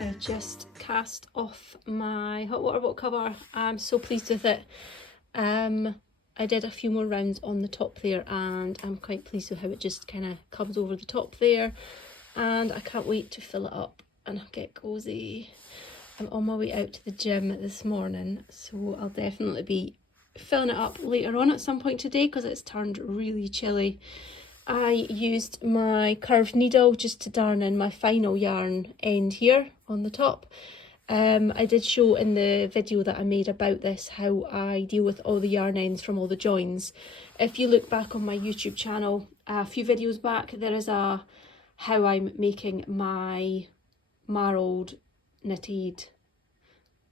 I just cast off my hot water bottle cover. I'm so pleased with it. I did a few more rounds on the top there and I'm quite pleased with how it just kind of comes over the top there, and I can't wait to fill it up and get cozy. I'm on my way out to the gym this morning, so I'll definitely be filling it up later on at some point today because it's turned really chilly. I used my curved needle just to darn in my final yarn end here on the top. I did show in the video that I made about this how I deal with all the yarn ends from all the joins. If you look back on my YouTube channel a few videos back, there is a how I'm making my marled knitted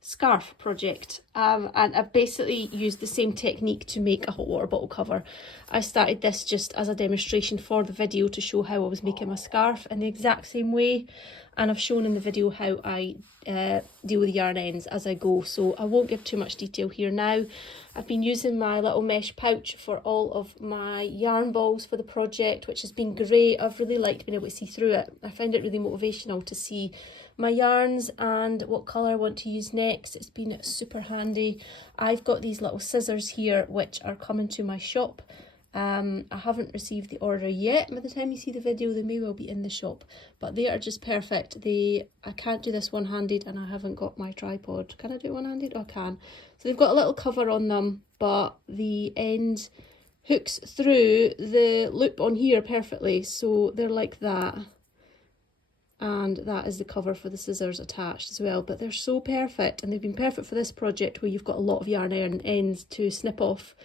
scarf project, and I've basically used the same technique to make a hot water bottle cover. I started this just as a demonstration for the video to show how I was making my scarf in the exact same way, and I've shown in the video how I deal with yarn ends as I go, so I won't give too much detail here now. I've been using my little mesh pouch for all of my yarn balls for the project, which has been great. I've really liked being able to see through it. I find it really motivational to see my yarns and what colour I want to use next. It's been super handy. I've got these little scissors here which are coming to my shop. I haven't received the order yet. By the time you see the video they may well be in the shop, but they are just perfect. I can't do this one-handed and I haven't got my tripod. Can I do it one-handed? Oh, I can. So they've got a little cover on them, but the end hooks through the loop on here perfectly, so they're like that. And that is the cover for the scissors attached as well, but they're so perfect, and they've been perfect for this project where you've got a lot of yarn ends to snip off.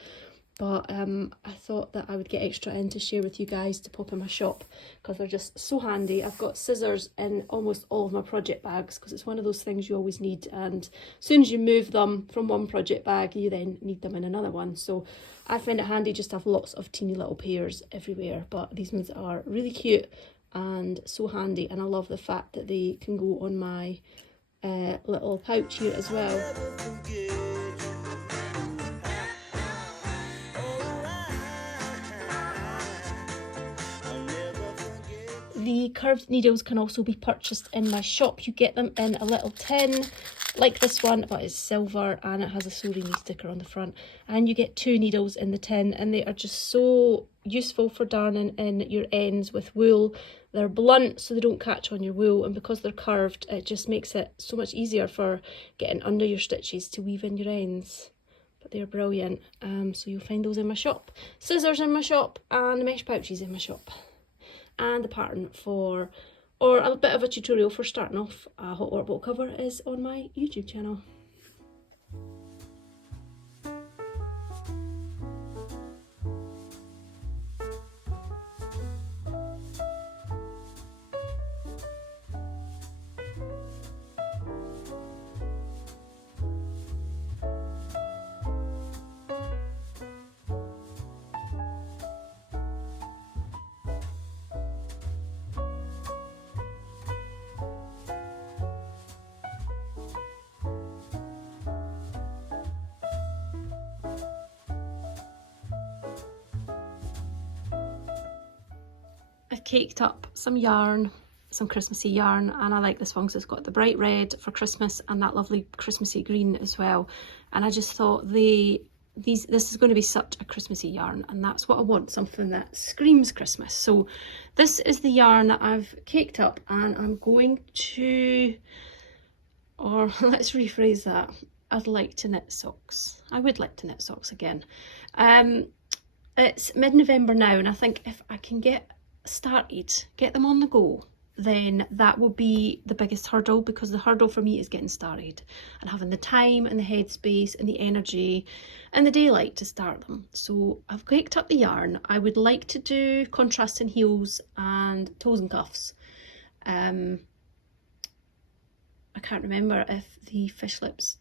But I thought that I would get extra in to share with you guys to pop in my shop because they're just so handy. I've got scissors in almost all of my project bags because it's one of those things you always need, and as soon as you move them from one project bag you then need them in another one, so I find it handy just to have lots of teeny little pairs everywhere. But these ones are really cute and so handy, and I love the fact that they can go on my little pouch here as well. The curved needles can also be purchased in my shop. You get them in a little tin like this one, but it's silver and it has a So Ring Me sticker on the front, and you get 2 needles in the tin, and they are just so useful for darning in your ends with wool. They're blunt so they don't catch on your wool, and because they're curved it just makes it so much easier for getting under your stitches to weave in your ends. But they're brilliant, so you'll find those in my shop. Scissors in my shop and the mesh pouches in my shop. And the pattern for, or a bit of a tutorial for starting off a hot water bottle cover is on my YouTube channel. I've caked up some yarn, some Christmassy yarn, and I like this one because it's got the bright red for Christmas and that lovely Christmassy green as well. And I just thought this is going to be such a Christmassy yarn, and that's what I want, something that screams Christmas. So this is the yarn that I've caked up, and I'm going to, or let's rephrase that, I'd like to knit socks. I would like to knit socks again. It's mid-November now, and I think if I can get started, get them on the go, then that will be the biggest hurdle, because the hurdle for me is getting started and having the time and the headspace and the energy and the daylight to start them. So I've caked up the yarn. I would like to do contrasting heels and toes and cuffs. I can't remember if the Fish Lips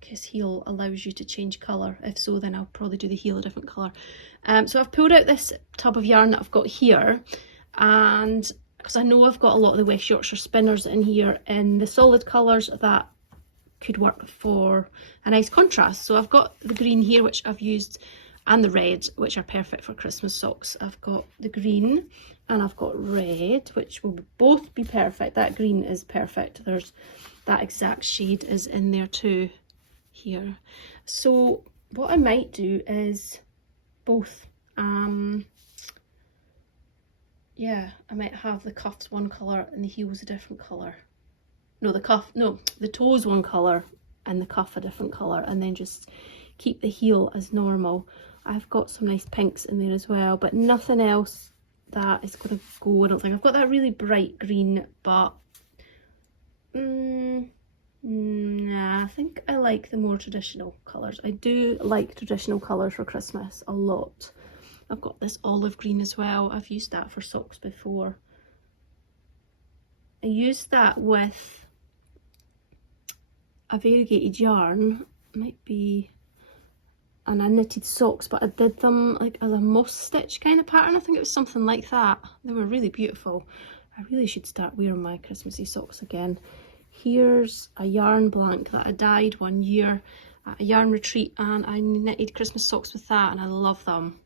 Kiss heel allows you to change colour. If so, then I'll probably do the heel a different colour. So I've pulled out this tub of yarn that I've got here, and because I know I've got a lot of the West Yorkshire spinners in here in the solid colours that could work for a nice contrast. So I've got the green here, which I've used and the red, which are perfect for Christmas socks. I've got the green and I've got red, which will both be perfect. That green is perfect. There's that exact shade is in there too here. So what I might do is both. Yeah, I might have the cuffs one colour and the heels a different colour. No, the toes one colour and the cuff a different colour, and then just keep the heel as normal. I've got some nice pinks in there as well, but nothing else that is going to go. I don't think I've got that really bright green, but nah, I think I like the more traditional colours. I do like traditional colours for Christmas a lot. I've got this olive green as well. I've used that for socks before. I used that with a variegated yarn, might be, and I knitted socks, but I did them like as a moss stitch kind of pattern. I think it was something like that. They were really beautiful. I really should start wearing my Christmassy socks again. Here's a yarn blank that I dyed one year at a yarn retreat, and I knitted Christmas socks with that, and I love them.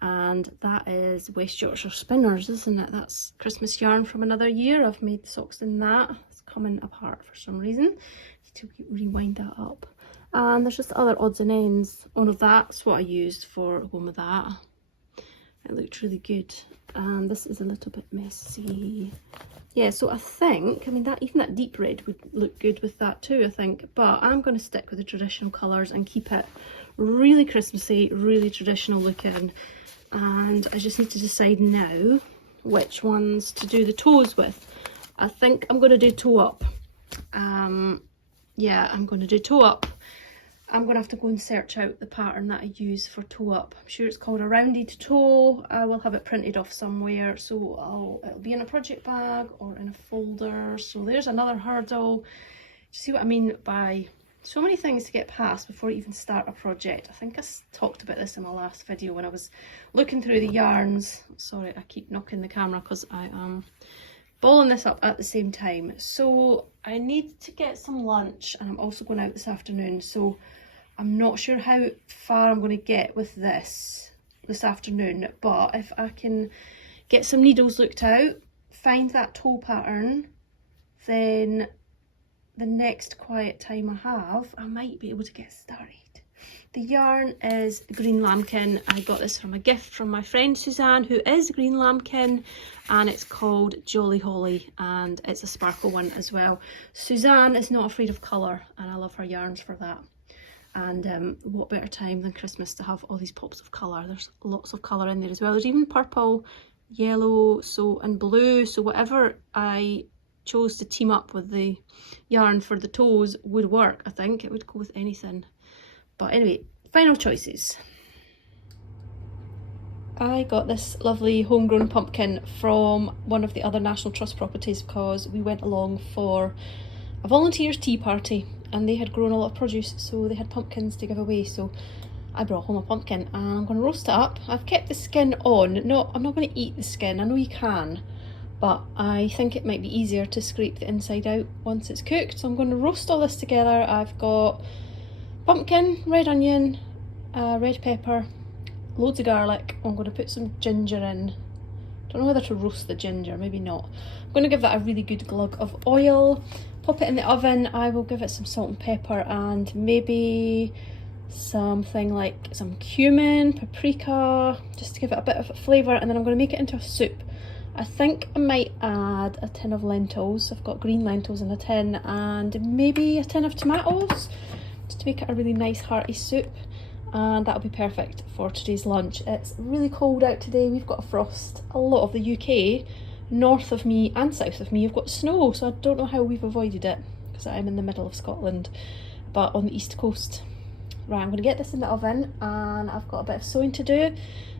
And that is West Yorkshire Spinners, isn't it? That's Christmas yarn from another year. I've made socks in that. It's coming apart for some reason. Need to rewind that up. And there's just other odds and ends. Oh no, that's what I used for going with that. It looked really good. And this is a little bit messy. Yeah, so I think, I mean, that even that deep red would look good with that too, I think. But I'm going to stick with the traditional colours and keep it really Christmassy, really traditional looking. And I just need to decide now which ones to do the toes with. I think I'm going to do toe up. Yeah, I'm going to do toe up. I'm going to have to go and search out the pattern that I use for toe up. I'm sure it's called a rounded toe. I will have it printed off somewhere, so it'll be in a project bag or in a folder. So there's another hurdle. Do you see what I mean by so many things to get past before you even start a project? I think I talked about this in my last video when I was looking through the yarns. Sorry, I keep knocking the camera because I am balling this up at the same time. So I need to get some lunch, and I'm also going out this afternoon, so I'm not sure how far I'm going to get with this afternoon, but if I can get some needles looked out, find that toe pattern, then the next quiet time I have, I might be able to get started. The yarn is Green Lambkin. I got this from a gift from my friend Suzanne, who is Green Lambkin, and it's called Jolly Holly, and it's a sparkle one as well. Suzanne is not afraid of colour, and I love her yarns for that. And what better time than Christmas to have all these pops of colour. There's lots of colour in there as well. There's even purple, yellow, and blue. So whatever I chose to team up with the yarn for the toes would work. I think it would go with anything. But anyway, final choices. I got this lovely homegrown pumpkin from one of the other National Trust properties because we went along for a volunteers tea party and they had grown a lot of produce, so they had pumpkins to give away. So I brought home a pumpkin and I'm going to roast it up. I've kept the skin on. No, I'm not going to eat the skin. I know you can, but I think it might be easier to scrape the inside out once it's cooked. So I'm going to roast all this together. I've got pumpkin, red onion, red pepper, loads of garlic. I'm going to put some ginger in. Don't know whether to roast the ginger, maybe not. I'm going to give that a really good glug of oil, pop it in the oven. I will give it some salt and pepper and maybe something like some cumin, paprika, just to give it a bit of a flavour, and then I'm going to make it into a soup. I think I might add a tin of lentils. I've got green lentils in a tin, and maybe a tin of tomatoes, just to make it a really nice hearty soup. And that'll be perfect for today's lunch. It's really cold out today. We've got a frost. A lot of the UK, north of me and south of me, have got snow, so I don't know how we've avoided it because I'm in the middle of Scotland, but on the east coast. Right, I'm going to get this in the oven, and I've got a bit of sewing to do,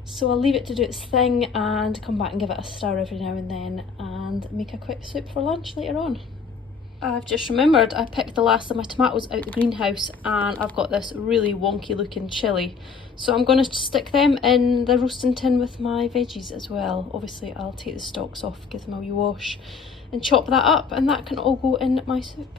so I'll leave it to do its thing and come back and give it a stir every now and then and make a quick soup for lunch later on. I've just remembered I picked the last of my tomatoes out the greenhouse, and I've got this really wonky looking chilli, so I'm going to stick them in the roasting tin with my veggies as well. Obviously I'll take the stalks off, give them a wee wash and chop that up, and that can all go in my soup.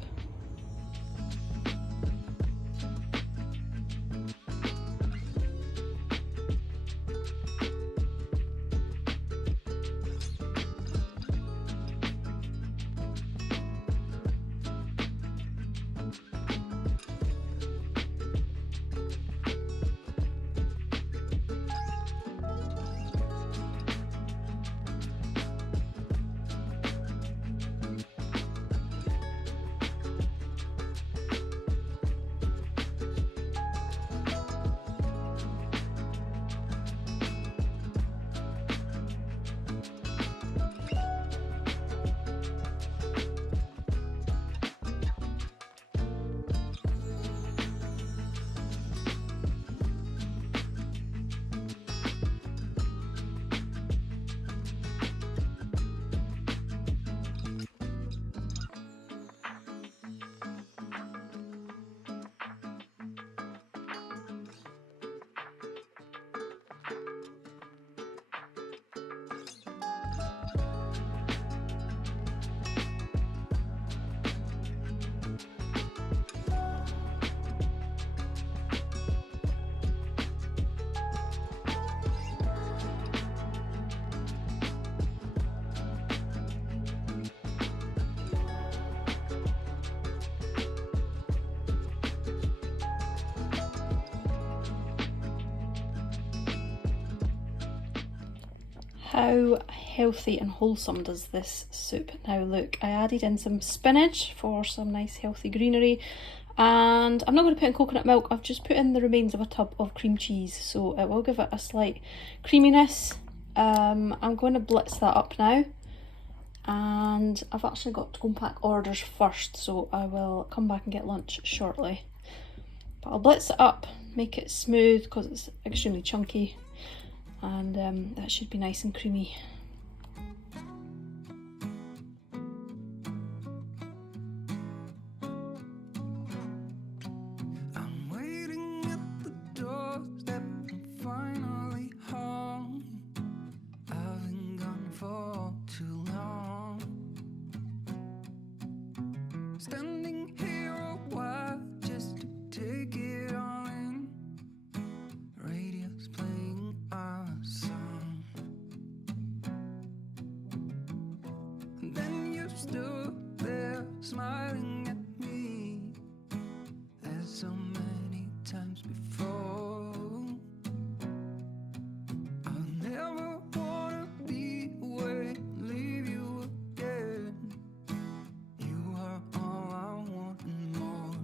how healthy and wholesome does this soup now look. I added in some spinach for some nice healthy greenery, and I'm not going to put in coconut milk. I've just put in the remains of a tub of cream cheese, so it will give it a slight creaminess. I'm going to blitz that up now, and I've actually got to go and pack orders first, so I will come back and get lunch shortly. But I'll blitz it up, make it smooth because it's extremely chunky, and that should be nice and creamy. Standing here a while just to take it all in. Radio's playing our song, and then you stood there smiling at me as so many times before. I'll never wanna be away, leave you again. You are all I want and more.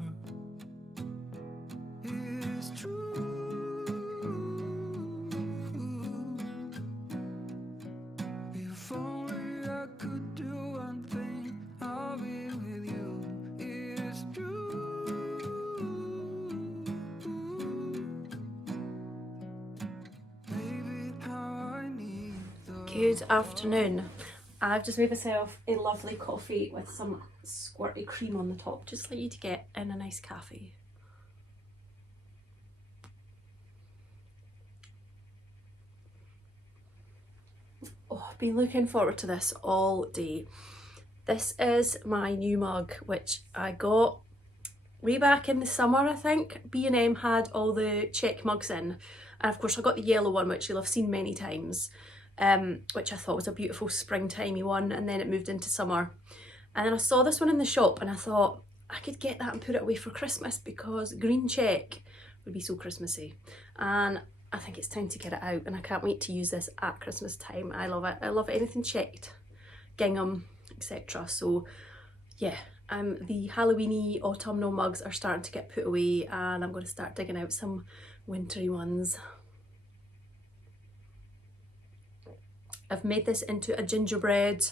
It's true. If only I could do one thing, I'll be with you. It's true. Baby, how I need the Good afternoon. I've just made myself a lovely coffee with some squirty cream on the top, just like you to get in a nice cafe. Oh, I've been looking forward to this all day. This is my new mug, which I got way back in the summer, I think. B&M had all the check mugs in, and of course I got the yellow one, which you'll have seen many times, which I thought was a beautiful springtimey one, and then it moved into summer. And then I saw this one in the shop and I thought I could get that and put it away for Christmas, because green check would be so Christmassy, and I think it's time to get it out, and I can't wait to use this at Christmas time. I love it. I love anything checked, gingham, etc. So yeah, the Halloweeny autumnal mugs are starting to get put away, and I'm going to start digging out some wintry ones. I've made this into a gingerbread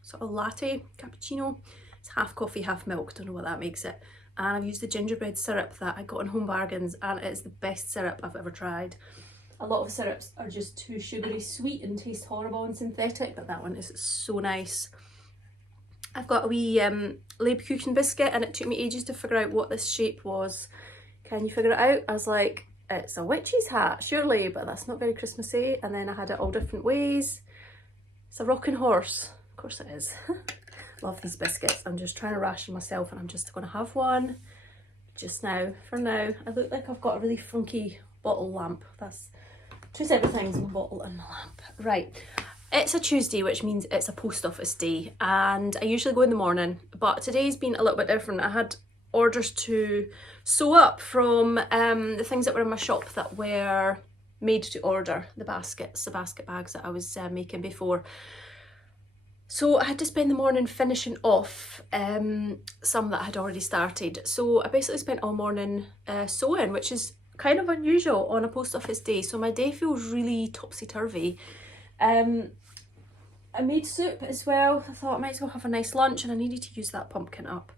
sort of latte cappuccino. It's half coffee, half milk, don't know what that makes it. And I've used the gingerbread syrup that I got in Home Bargains, and it's the best syrup I've ever tried. A lot of syrups are just too sugary sweet and taste horrible and synthetic, but that one is so nice. I've got a wee Lebkuchen biscuit, and it took me ages to figure out what this shape was. Can you figure it out? I was like, it's a witch's hat, surely, but that's not very Christmassy. And then I had it all different ways. It's a rocking horse. Of course it is. Love these biscuits. I'm just trying to ration myself, and I'm just going to have one just now. For now, I look like I've got a really funky bottle lamp. That's two separate things, my bottle and my lamp. Right, it's a Tuesday, which means it's a post office day, and I usually go in the morning, but today's been a little bit different. I had orders to sew up from the things that were in my shop that were made to order, the baskets, the basket bags that I was making before. So I had to spend the morning finishing off some that I had already started. So I basically spent all morning sewing, which is kind of unusual on a post office day. So my day feels really topsy-turvy. I made soup as well. I thought I might as well have a nice lunch, and I needed to use that pumpkin up.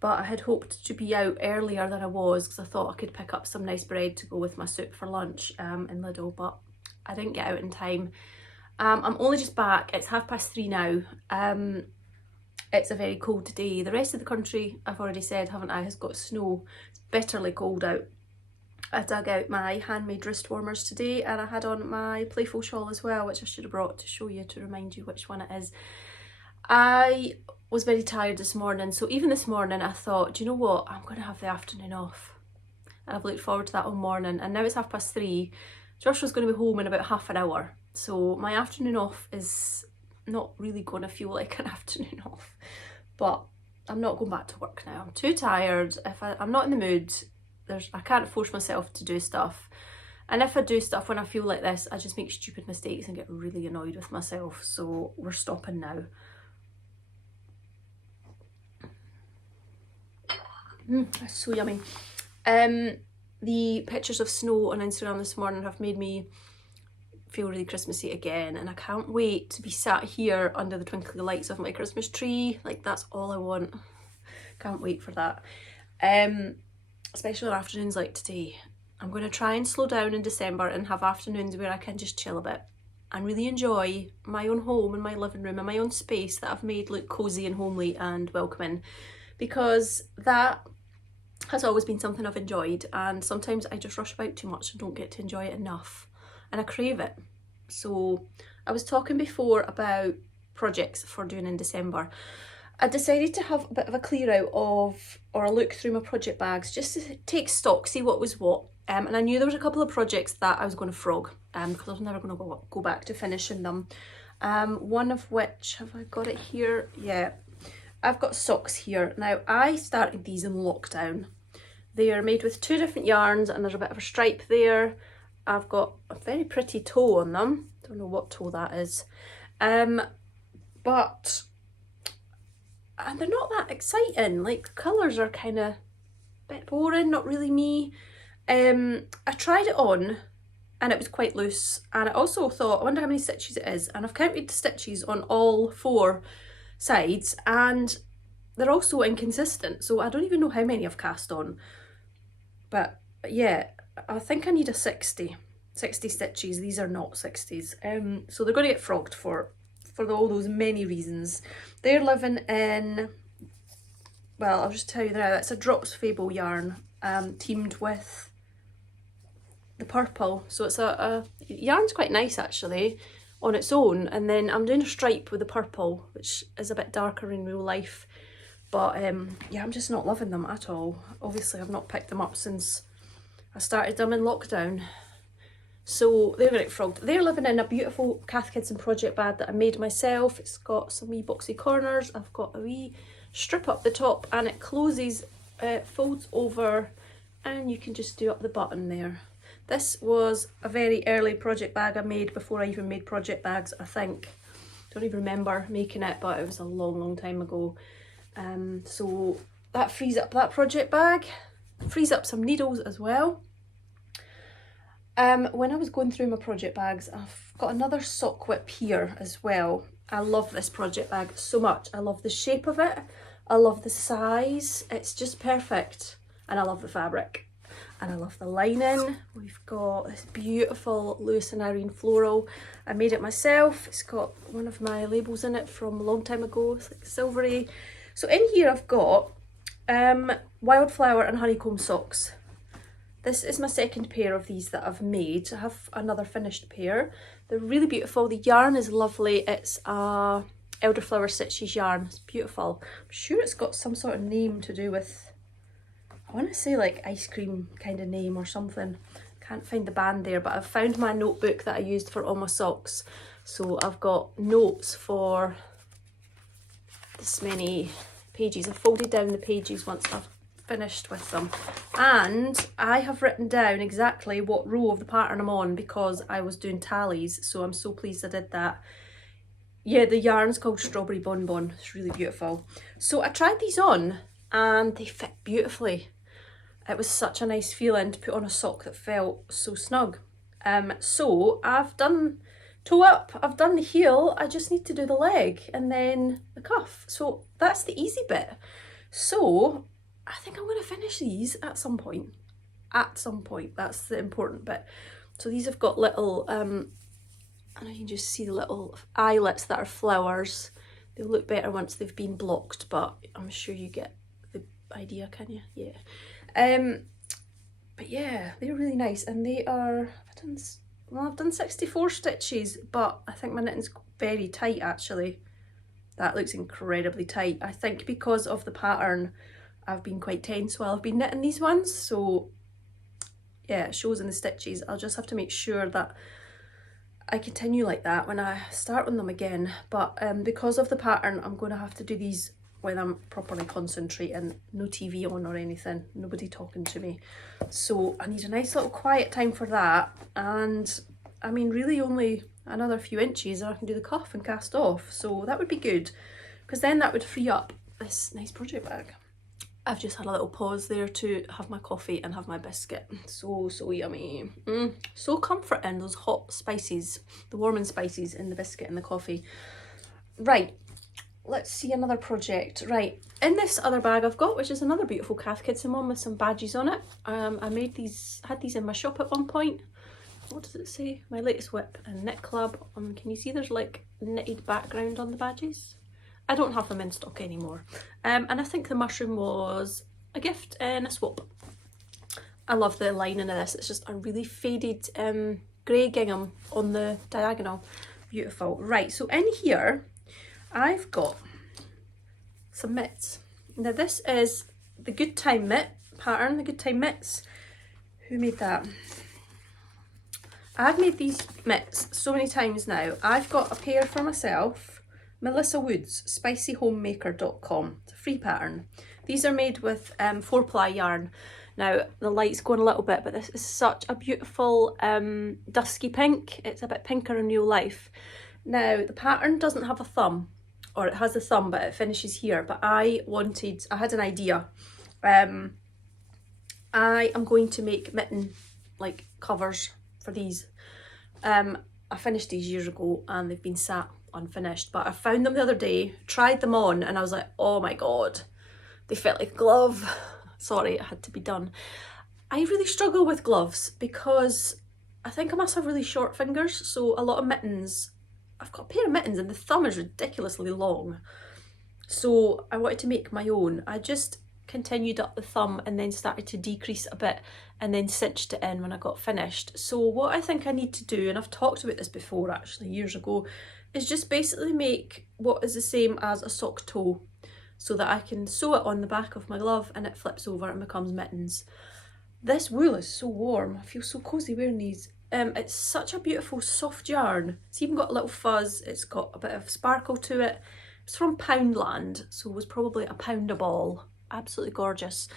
But I had hoped to be out earlier than I was, because I thought I could pick up some nice bread to go with my soup for lunch in Lidl, but I didn't get out in time. I'm only just back. It's 3:30 now. It's a very cold day. The rest of the country, I've already said, haven't I, has got snow. It's bitterly cold out. I dug out my handmade wrist warmers today, and I had on my playful shawl as well, which I should have brought to show you, to remind you which one it is. I was very tired this morning, so even this morning I thought, do you know what, I'm going to have the afternoon off. And I've looked forward to that all morning, and now it's 3:30. Joshua's going to be home in about half an hour, so my afternoon off is not really going to feel like an afternoon off. But I'm not going back to work now. I'm too tired. If I'm not in the mood, I can't force myself to do stuff. And if I do stuff when I feel like this, I just make stupid mistakes and get really annoyed with myself. So we're stopping now. That's so yummy. The pictures of snow on Instagram this morning have made me feel really Christmassy again, and I can't wait to be sat here under the twinkly lights of my Christmas tree. Like, that's all I want. Can't wait for that. Especially on afternoons like today. I'm going to try and slow down in December and have afternoons where I can just chill a bit and really enjoy my own home and my living room and my own space that I've made look cosy and homely and welcoming, because that has always been something I've enjoyed, and sometimes I just rush about too much and don't get to enjoy it enough, and I crave it. So I was talking before about projects for doing in December. I decided to have a bit of a clear out of, or a look through my project bags, just to take stock, see what was what. And I knew there was a couple of projects that I was going to frog, because I was never going to go back to finishing them. One of which, have I got it here? Yeah, I've got socks here. Now, I started these in lockdown. They are made with 2 different yarns, and there's a bit of a stripe there. I've got a very pretty toe on them. Don't know what toe that is. But and they're not that exciting. Like, the colours are kind of a bit boring, not really me. I tried it on and it was quite loose, and I also thought, I wonder how many stitches it is, and I've counted the stitches on all 4 sides and they're also inconsistent, so I don't even know how many I've cast on. But yeah, I think I need a 60 stitches. These are not 60s. So they're going to get frogged for all those many reasons. They're living in, well, I'll just tell you now, it's a Drops Fable yarn, teamed with the purple. So it's a yarn's quite nice actually on its own, and then I'm doing a stripe with the purple, which is a bit darker in real life. But yeah, I'm just not loving them at all. Obviously I've not picked them up since I started them in lockdown. So they're going to get frogged. They're living in a beautiful Cath Kidston project bag that I made myself. It's got some wee boxy corners. I've got a wee strip up the top, and it closes, folds over, and you can just do up the button there. This was a very early project bag I made before I even made project bags, I think. Don't even remember making it, but it was a long time ago. So that frees up that project bag, frees up some needles as well. When I was going through my project bags, I've got another sock whip here as well. I love this project bag so much. I love the shape of it. I love the size. It's just perfect. And I love the fabric. And I love the lining. We've got this beautiful Lewis and Irene floral. I made it myself. It's got one of my labels in it from a long time ago. It's like silvery. So in here I've got wildflower and honeycomb socks. This is my second pair of these that I've made. I have another finished pair. They're really beautiful. The yarn is lovely. It's a elderflower stitches yarn. It's beautiful. I'm sure it's got some sort of name to do with, I want to say like ice cream kind of name or something. Can't find the band there, but I've found my notebook that I used for all my socks. So I've got notes for this many pages. I've folded down the pages once I've finished with them, and I have written down exactly what row of the pattern I'm on because I was doing tallies, so I'm so pleased I did that. Yeah, the yarn's called Strawberry Bonbon. It's really beautiful. So I tried these on and they fit beautifully. It was such a nice feeling to put on a sock that felt so snug. So I've done toe up, I've done the heel, I just need to do the leg and then the cuff. So that's the easy bit. So I think I'm going to finish these at some point. At some point, that's the important bit. So these have got little, and you can just see the little eyelets that are flowers. They'll look better once they've been blocked, but I'm sure you get the idea, can you? Yeah. But yeah, they're really nice, and they are, I've done 64 stitches, but I think my knitting's very tight actually. That looks incredibly tight. I think because of the pattern, I've been quite tense while I've been knitting these ones, so yeah, it shows in the stitches. I'll just have to make sure that I continue like that when I start on them again, but because of the pattern, I'm going to have to do these when I'm properly concentrating, no TV on or anything, nobody talking to me. So I need a nice little quiet time for that. And I mean, really only another few inches and I can do the cuff and cast off. So that would be good, because then that would free up this nice project bag. I've just had a little pause there to have my coffee and have my biscuit. So yummy. So comforting, those hot spices, the warming spices in the biscuit and the coffee. Right, let's see another project. Right, in this other bag I've got, which is another beautiful Cath Kidston one with some badges on it. I made these, had these in my shop at one point. What does it say? My latest whip and knit club. Can you see there's like knitted background on the badges? I don't have them in stock anymore. And I think the mushroom was a gift and a swap. I love the lining of this. It's just a really faded grey gingham on the diagonal. Beautiful. Right, so in here, I've got some mitts. Now this is the Good Time mitt pattern, the Good Time mitts. Who made that? I've made these mitts so many times now. I've got a pair for myself. Melissa Woods, spicyhomemaker.com. It's a free pattern. These are made with 4-ply yarn. Now the light's going a little bit, but this is such a beautiful dusky pink. It's a bit pinker in real life. Now the pattern doesn't have a thumb, or it has a thumb but it finishes here, but I had an idea. I am going to make mitten like covers for these. I finished these years ago and they've been sat unfinished, but I found them the other day, tried them on, and I was like, oh my god, they fit like a glove. Sorry, it had to be done. I really struggle with gloves because I think I must have really short fingers, so a lot of mittens, I've got a pair of mittens and the thumb is ridiculously long, so I wanted to make my own. I just continued up the thumb and then started to decrease a bit and then cinched it in when I got finished. So what I think I need to do, and I've talked about this before actually years ago, is just basically make what is the same as a sock toe, so that I can sew it on the back of my glove and it flips over and becomes mittens. This wool is so warm, I feel so cosy wearing these. It's such a beautiful soft yarn. It's even got a little fuzz, it's got a bit of sparkle to it. It's from Poundland, so it was probably £1 a ball. Absolutely gorgeous.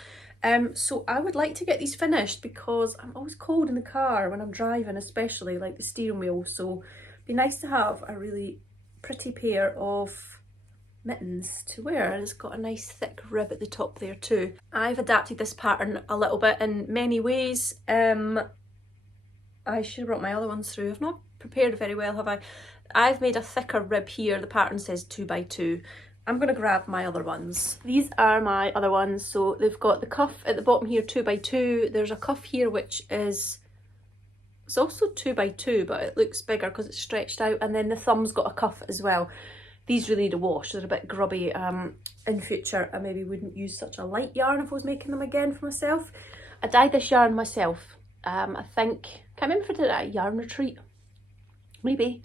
So I would like to get these finished because I'm always cold in the car when I'm driving, especially like the steering wheel, so it'd be nice to have a really pretty pair of mittens to wear, and it's got a nice thick rib at the top there too. I've adapted this pattern a little bit in many ways. I should have brought my other ones through. I've not prepared very well, have I? I've made a thicker rib here. The pattern says 2x2. I'm going to grab my other ones. These are my other ones. So they've got the cuff at the bottom here, 2x2. There's a cuff here which is, it's also 2x2, but it looks bigger because it's stretched out, and then the thumb's got a cuff as well. These really need a wash, they're a bit grubby. In future I maybe wouldn't use such a light yarn if I was making them again for myself. I dyed this yarn myself. I think, can't remember if I did it at a yarn retreat, maybe,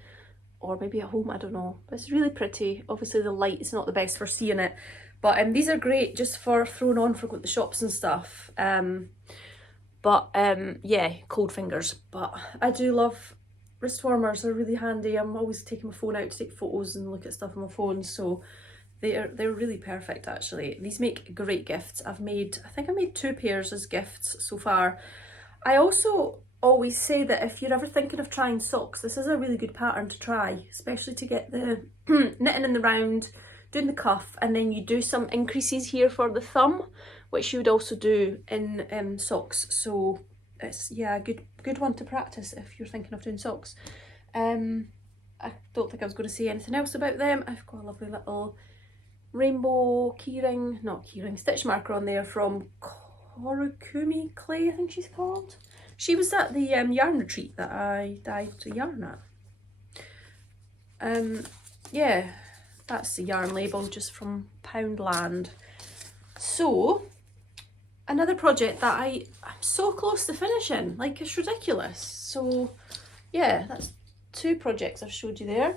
or maybe at home, I don't know. But it's really pretty. Obviously the light is not the best for seeing it, but these are great just for throwing on for going to the shops and stuff. Yeah, cold fingers, but I do love wrist warmers. They're really handy. I'm always taking my phone out to take photos and look at stuff on my phone, so they're really perfect actually. These make great gifts. I think I made 2 pairs as gifts so far. I also always say that if you're ever thinking of trying socks, this is a really good pattern to try, especially to get the knitting in the round, doing the cuff, and then you do some increases here for the thumb, which you would also do in socks. So it's, yeah, a good one to practice if you're thinking of doing socks. I don't think I was going to say anything else about them. I've got a lovely little rainbow stitch marker on there from Korokumi Clay, I think she's called. She was at the yarn retreat that I dyed the yarn at. Yeah, that's the yarn label just from Poundland. So another project that I'm so close to finishing, like it's ridiculous. So yeah, that's 2 projects I've showed you there.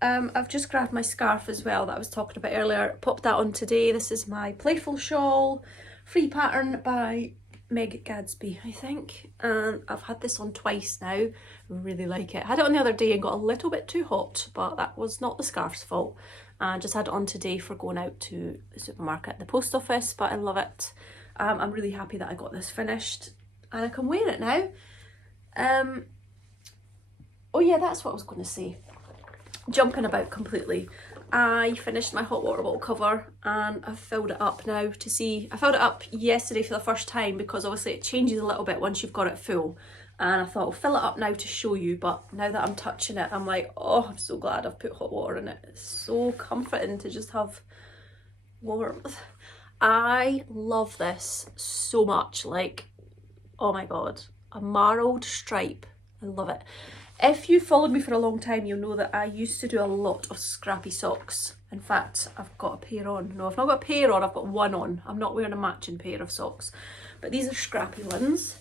I've just grabbed my scarf as well that I was talking about earlier, popped that on today. This is my playful shawl, free pattern by Meg Gadsby, I think, and I've had this on twice now. Really like it. I had it on the other day and got a little bit too hot, but that was not the scarf's fault. I just had it on today for going out to the supermarket, the post office, but I love it. I'm really happy that I got this finished and I can wear it now. Oh yeah, that's what I was going to say. Jumping about completely. I finished my hot water bottle cover and I've filled it up now to see. I filled it up yesterday for the first time because obviously it changes a little bit once you've got it full. And I thought I'll fill it up now to show you, but now that I'm touching it, I'm like, oh, I'm so glad I've put hot water in it. It's so comforting to just have warmth. I love this so much. Like, oh my God, a marbled stripe. I love it. If you followed me for a long time, you'll know that I used to do a lot of Scrappy socks. In fact, I've got a pair on. No, I've not got a pair on, I've got one on. I'm not wearing a matching pair of socks. But these are Scrappy ones.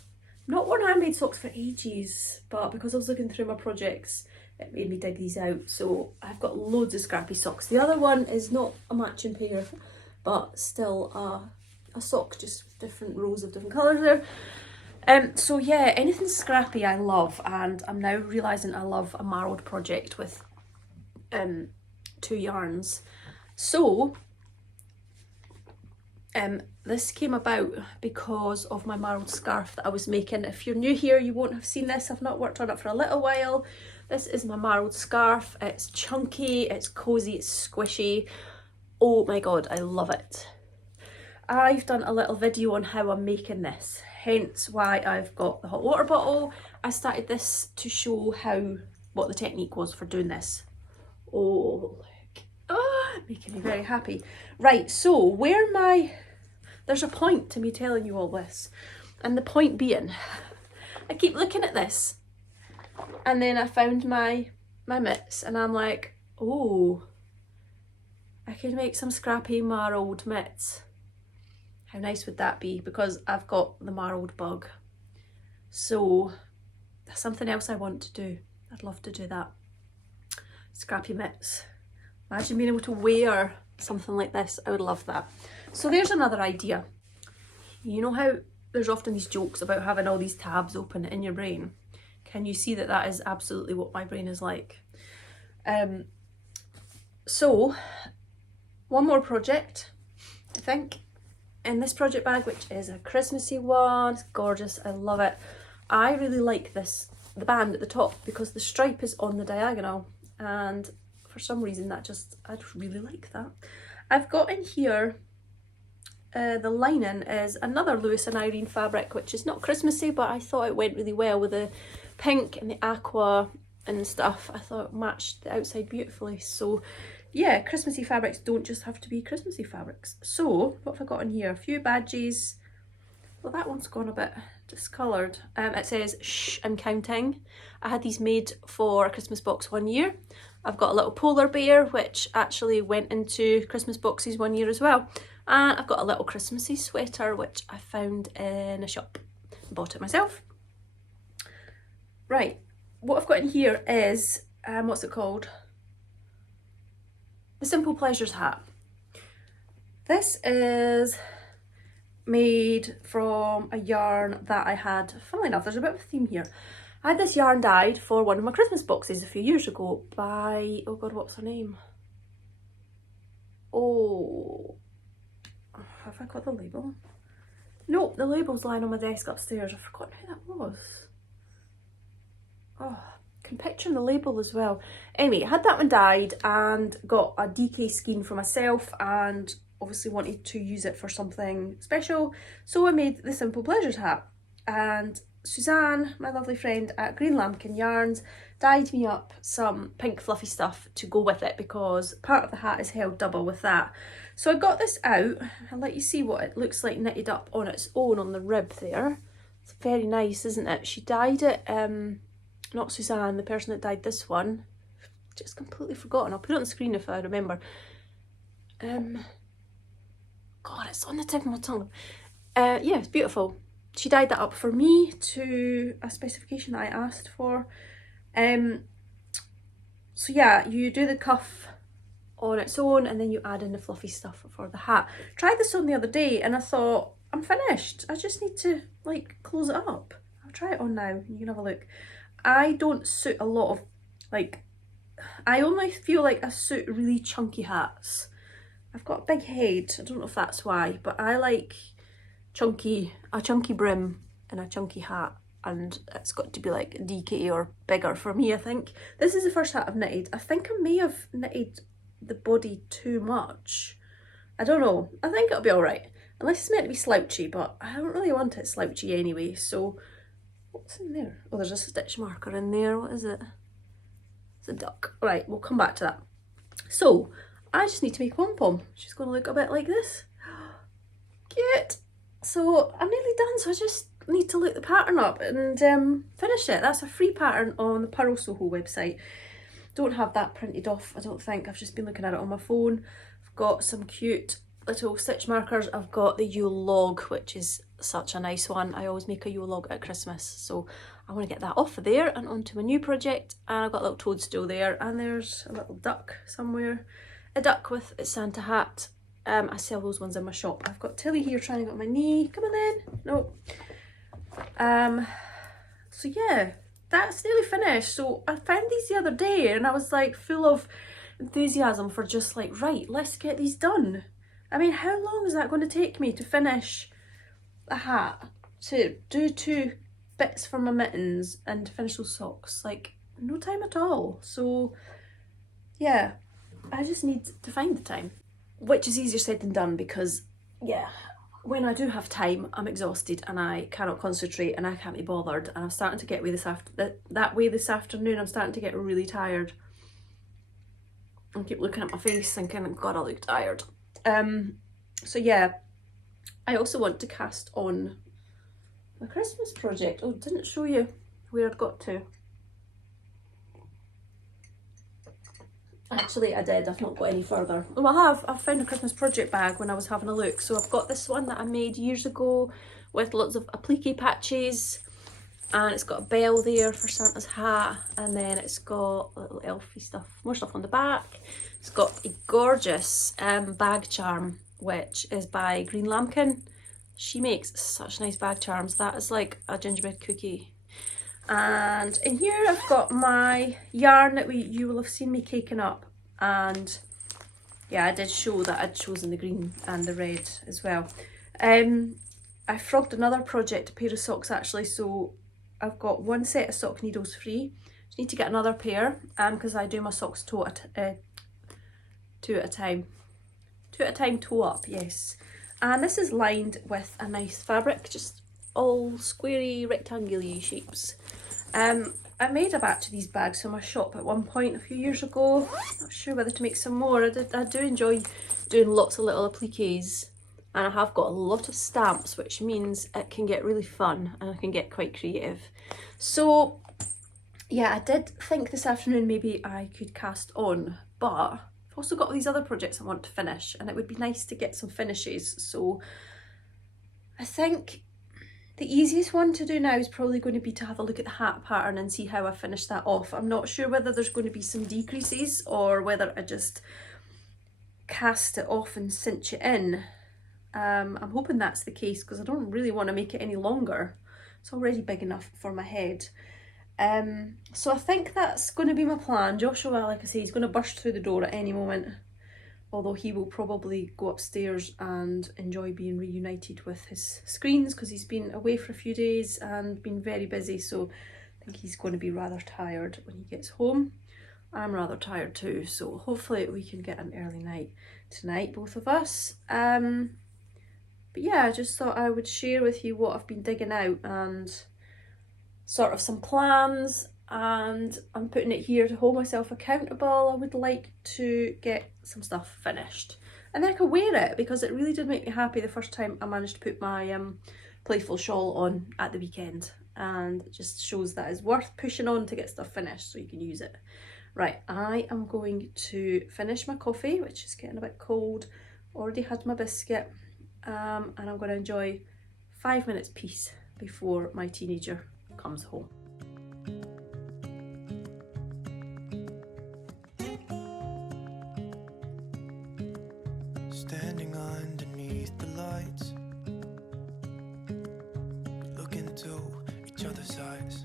Not worn handmade socks for ages, but because I was looking through my projects, it made me dig these out. So I've got loads of Scrappy socks. The other one is not a matching pair, but still a sock, just different rows of different colours there. So yeah, anything Scrappy I love, and I'm now realising I love a marbled project with 2 yarns. So this came about because of my marbled scarf that I was making. If you're new here, you won't have seen this. I've not worked on it for a little while. This is my marbled scarf. It's chunky, it's cosy, it's squishy. Oh my God, I love it. I've done a little video on how I'm making this, hence why I've got the hot water bottle. I started this to show what the technique was for doing this. Oh, look. Oh, making me very happy. Right, so there's a point to me telling you all this. And the point being, I keep looking at this. And then I found my mitts and I'm like, oh, I could make some Scrappy marbled mitts. How nice would that be? Because I've got the marbled bug. So that's something else I want to do. I'd love to do that. Scrappy mitts. Imagine being able to wear something like this. I would love that. So there's another idea. You know how there's often these jokes about having all these tabs open in your brain? Can you see that that is absolutely what my brain is like? So one more project, I think, in this project bag, which is a Christmassy one. It's gorgeous, I love it. I really like the band at the top because the stripe is on the diagonal, and for some reason I just really like that. I've got in here, the lining is another Lewis and Irene fabric, which is not Christmassy, but I thought it went really well with the pink and the aqua and stuff. I thought it matched the outside beautifully. So yeah, Christmassy fabrics don't just have to be Christmassy fabrics. So what have I got in here? A few badges. Well, that one's gone a bit discoloured. It says, shh, I'm counting. I had these made for a Christmas box one year. I've got a little polar bear, which actually went into Christmas boxes one year as well. And I've got a little Christmassy sweater, which I found in a shop. Bought it myself. Right, what I've got in here is, what's it called? The Simple Pleasures hat. This is made from a yarn that I had, funnily enough, there's a bit of a theme here. I had this yarn dyed for one of my Christmas boxes a few years ago by, oh God, what's her name? Oh, have I got the label? No, the label's lying on my desk upstairs. I've forgotten who that was. Oh, I can picture the label as well. Anyway, I had that one dyed and got a DK skein for myself and obviously wanted to use it for something special. So I made the Simple Pleasures hat. And Suzanne, my lovely friend at Green Lambkin Yarns, dyed me up some pink fluffy stuff to go with it because part of the hat is held double with that. So I got this out. I'll let you see what it looks like knitted up on its own on the rib there. It's very nice, isn't it? She dyed it, not Suzanne, the person that dyed this one. Just completely forgotten. I'll put it on the screen if I remember. God, it's on the tip of my tongue. Yeah, it's beautiful. She dyed that up for me to a specification that I asked for. So yeah, you do the cuff on its own and then you add in the fluffy stuff for the hat. Tried this on the other day and I thought, I'm finished. I just need to like close it up. I'll try it on now. You can have a look. I don't suit a lot of like, I only feel like I suit really chunky hats. I've got a big head, I don't know if that's why, but I like a chunky brim and a chunky hat, and it's got to be like DK or bigger for me, I think. This is the first hat I've knitted. I think I may have knitted the body too much. I don't know. I think it'll be alright. Unless it's meant to be slouchy, but I don't really want it slouchy anyway, so what's in there? Oh, there's a stitch marker in there. What is it? It's a duck. Right, we'll come back to that. So, I just need to make a pom-pom. She's going to look a bit like this. Cute! So, I'm nearly done, so I just need to look the pattern up and finish it. That's a free pattern on the Pearl Soho website. Don't have that printed off, I don't think. I've just been looking at it on my phone. I've got some cute little stitch markers. I've got the Yule log, which is such a nice one. I always make a Yule log at Christmas, so I want to get that off of there and onto my new project. And I've got a little toadstool there, and there's a little duck somewhere. A duck with its Santa hat. I sell those ones in my shop. I've got Tilly here trying to get on my knee. Come on then. No. So yeah, that's nearly finished. So I found these the other day and I was like full of enthusiasm for just like, right, let's get these done. I mean, how long is that going to take me to finish a hat, to do 2 bits for my mittens and to finish those socks? Like, no time at all. So yeah, I just need to find the time, which is easier said than done, because yeah, when I do have time, I'm exhausted and I cannot concentrate and I can't be bothered, and I'm starting to get that way this afternoon. I'm starting to get really tired. I keep looking at my face thinking, God, I look tired. So yeah, I also want to cast on my Christmas project. Oh, didn't show you where I'd got to. Actually, I did. I've not got any further. Well, I've found a Christmas project bag when I was having a look. So I've got this one that I made years ago with lots of applique patches, and it's got a bell there for Santa's hat, and then it's got little elfy stuff, more stuff on the back. It's got a gorgeous bag charm, which is by Green Lambkin. She makes such nice bag charms. That is like a gingerbread cookie. And in here I've got my yarn that you will have seen me caking up, and yeah, I did show that I'd chosen the green and the red as well. I frogged another project, a pair of socks actually, so I've got 1 set of sock needles free. Just need to get another pair because I do my socks two at a time toe up, yes. And this is lined with a nice fabric, just all squarey rectangular shapes. I made a batch of these bags for my shop at one point a few years ago. Not sure whether to make some more. I do enjoy doing lots of little appliques, and I have got a lot of stamps, which means it can get really fun and I can get quite creative. So yeah, I did think this afternoon maybe I could cast on, but I've also got all these other projects I want to finish, and it would be nice to get some finishes. So I think the easiest one to do now is probably going to be to have a look at the hat pattern and see how I finish that off. I'm not sure whether there's going to be some decreases or whether I just cast it off and cinch it in. I'm hoping that's the case because I don't really want to make it any longer. It's already big enough for my head. So I think that's going to be my plan. Joshua, like I say, he's going to burst through the door at any moment. Although he will probably go upstairs and enjoy being reunited with his screens because he's been away for a few days and been very busy, so I think he's going to be rather tired when he gets home. I'm rather tired too, so hopefully we can get an early night tonight, both of us. But yeah, I just thought I would share with you what I've been digging out and sort of some plans, and I'm putting it here to hold myself accountable. I would like to get some stuff finished and then I can wear it, because it really did make me happy the first time I managed to put my playful shawl on at the weekend, and it just shows that it's worth pushing on to get stuff finished so you can use it. Right, I am going to finish my coffee, which is getting a bit cold. Already had my biscuit, and I'm going to enjoy 5 minutes peace before my teenager comes home. Standing underneath the lights, each other's eyes.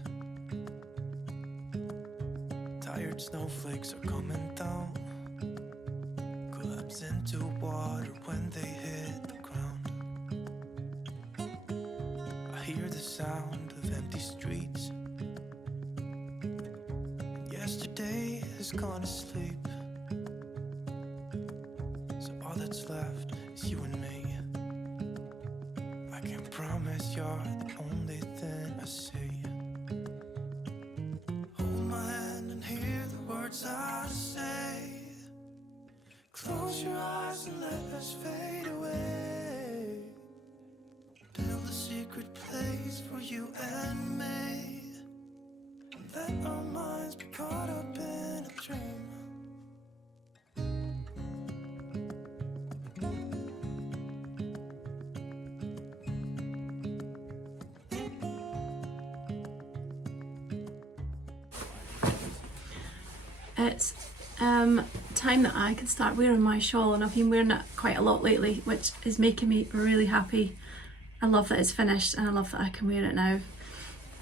Tired snowflakes are coming down, collapse into water when they hit the ground. I hear the sound of empty streets, and yesterday has gone to sleep. So all that's left is you and me. I can't promise you're the only thing I see. Hold my hand and hear the words I say. Close your eyes and let us fade away. Build a secret place for you and me. Let our minds be caught up in a dream. It's time that I can start wearing my shawl, and I've been wearing it quite a lot lately, which is making me really happy. I love that it's finished and I love that I can wear it now.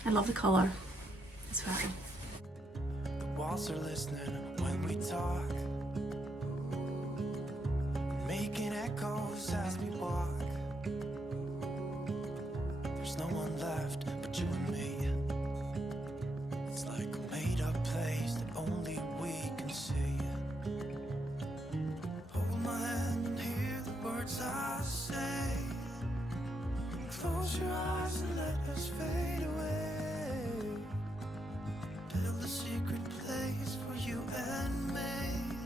I love the colour as well. The walls are listening when we talk, making echoes as we walk. There's no one left but you and me. It's like a made-up place that only we can see. Hold my hand and hear the words I say. Close your eyes and let us fade away. Build a secret place for you and me.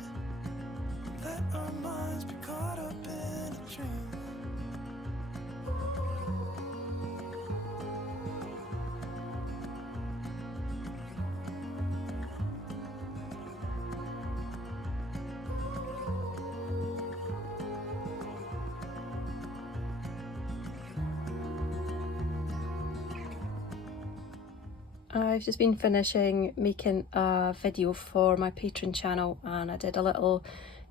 Let our minds be caught up in a dream. I've just been finishing making a video for my Patreon channel, and I did a little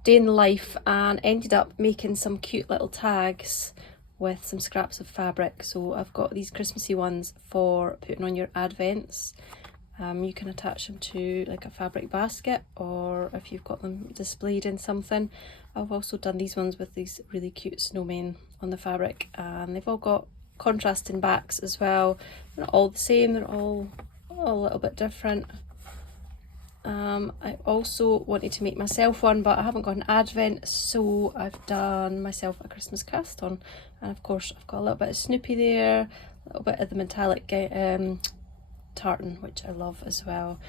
day in the life and ended up making some cute little tags with some scraps of fabric. So I've got these Christmassy ones for putting on your advents. You can attach them to like a fabric basket, or if you've got them displayed in something. I've also done these ones with these really cute snowmen on the fabric, and they've all got contrasting backs as well. They're not all the same, they're all a little bit different. I also wanted to make myself one, but I haven't got an advent, so I've done myself a Christmas cast on, and of course I've got a little bit of Snoopy there, a little bit of the metallic tartan, which I love as well.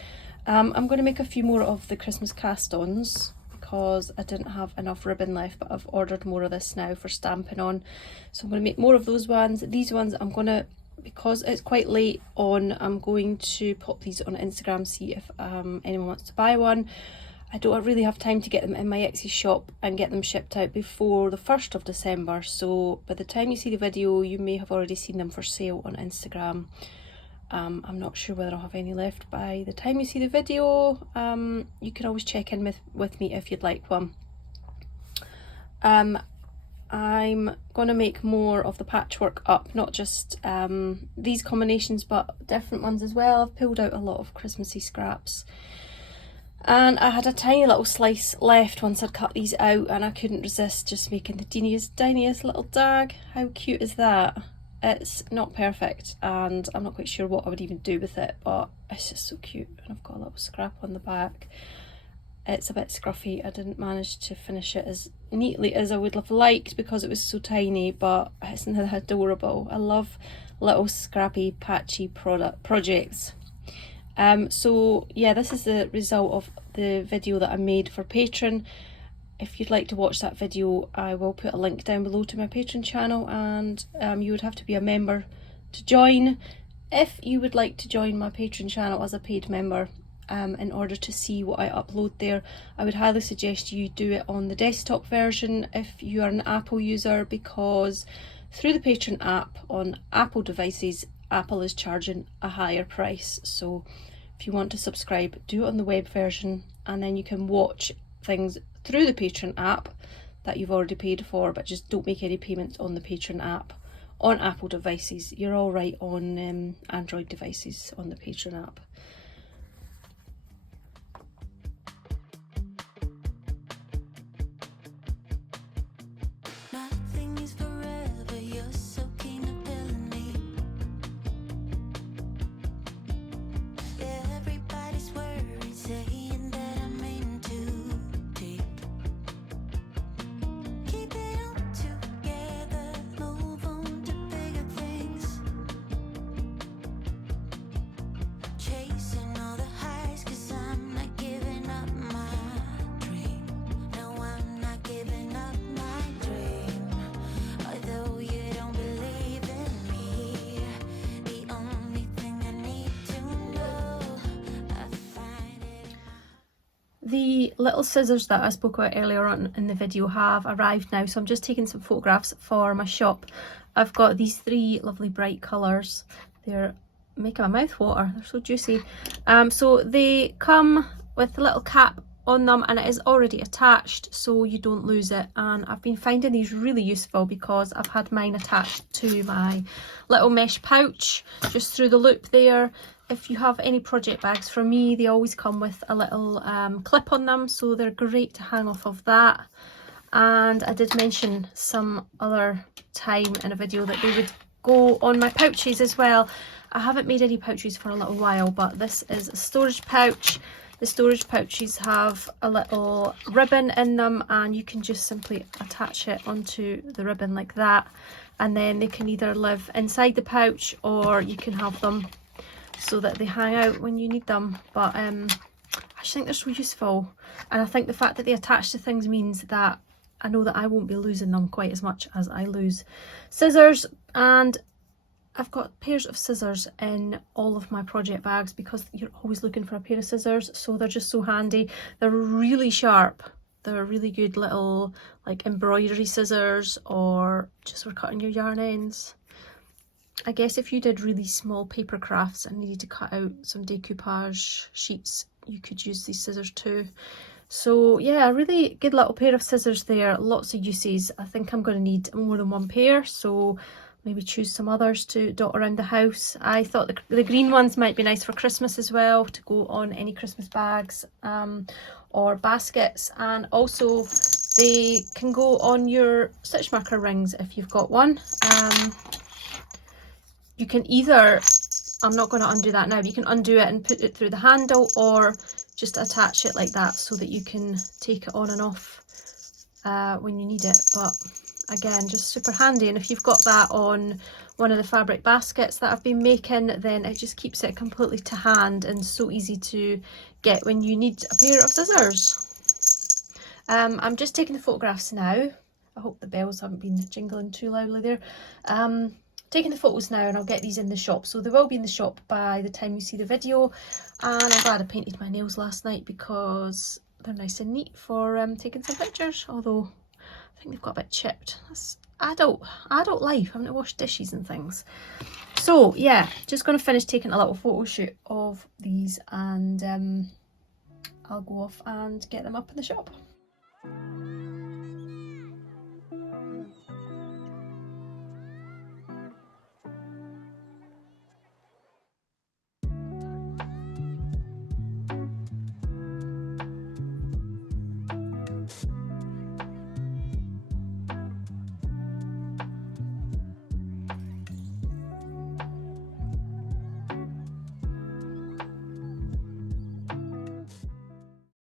I'm going to make a few more of the Christmas cast-ons because I didn't have enough ribbon left, but I've ordered more of this now for stamping on, so I'm going to make more of those ones. These ones I'm going to, because it's quite late on, I'm going to pop these on Instagram, see if anyone wants to buy one. I don't really have time to get them in my Etsy shop and get them shipped out before the 1st of December, so by the time you see the video you may have already seen them for sale on Instagram. I'm not sure whether I'll have any left by the time you see the video. You can always check in with me if you'd like one. I'm going to make more of the patchwork up, not just these combinations but different ones as well. I've pulled out a lot of Christmassy scraps, and I had a tiny little slice left once I'd cut these out, and I couldn't resist just making the tiniest little tag. How cute is that? It's not perfect and I'm not quite sure what I would even do with it, but it's just so cute, and I've got a little scrap on the back. It's a bit scruffy. I didn't manage to finish it as neatly as I would have liked because it was so tiny, but it's adorable. I love little scrappy patchy projects. So yeah, this is the result of the video that I made for Patreon. If you'd like to watch that video, I will put a link down below to my Patreon channel, and you would have to be a member to join. If you would like to join my Patreon channel as a paid member, in order to see what I upload there, I would highly suggest you do it on the desktop version if you are an Apple user, because through the Patreon app on Apple devices, Apple is charging a higher price. So if you want to subscribe, do it on the web version, and then you can watch things through the Patreon app that you've already paid for, but just don't make any payments on the Patreon app on Apple devices. You're all right on Android devices on the Patreon app. Nothing is forever, you're so keen on telling me. Yeah, everybody's worried, saying that I'm in too deep. Keep it all together, move on to bigger things. Chasing all the highs, 'cause I'm not giving up my dream. No, I'm not giving up my dream. Although you don't believe in me, the only thing I need to know, I find it. The little scissors that I spoke about earlier on in the video have arrived now, so I'm just taking some photographs for my shop. I've got these 3 lovely bright colours. They're making my mouth water, they're so juicy. So they come with a little cap on them, and it is already attached so you don't lose it, and I've been finding these really useful because I've had mine attached to my little mesh pouch just through the loop there. If you have any project bags, for me they always come with a little clip on them, so they're great to hang off of that. And I did mention some other time in a video that they would go on my pouches as well. I haven't made any pouches for a little while, but this is a storage pouch. The storage pouches have a little ribbon in them, and you can just simply attach it onto the ribbon like that, and then they can either live inside the pouch or you can have them so that they hang out when you need them. But I just think they're so useful, and I think the fact that they attach to things means that I know that I won't be losing them quite as much as I lose scissors. And I've got pairs of scissors in all of my project bags because you're always looking for a pair of scissors, so they're just so handy. They're really sharp. They're really good little like embroidery scissors, or just for cutting your yarn ends. I guess if you did really small paper crafts and needed to cut out some decoupage sheets, you could use these scissors too. So yeah, a really good little pair of scissors there, lots of uses. I think I'm going to need more than one pair, so maybe choose some others to dot around the house. I thought the green ones might be nice for Christmas as well, to go on any Christmas bags or baskets, and also they can go on your stitch marker rings if you've got one. You can either, I'm not going to undo that now, but you can undo it and put it through the handle, or just attach it like that so that you can take it on and off when you need it. But again, just super handy. And if you've got that on one of the fabric baskets that I've been making, then it just keeps it completely to hand and so easy to get when you need a pair of scissors. I'm just taking the photographs now. I hope the bells haven't been jingling too loudly there. Taking the photos now, and I'll get these in the shop, so they will be in the shop by the time you see the video. And I'm glad I painted my nails last night because they're nice and neat for taking some pictures, although I think they've got a bit chipped. That's adult life, having to wash dishes and things. So yeah, just going to finish taking a little photo shoot of these, and I'll go off and get them up in the shop.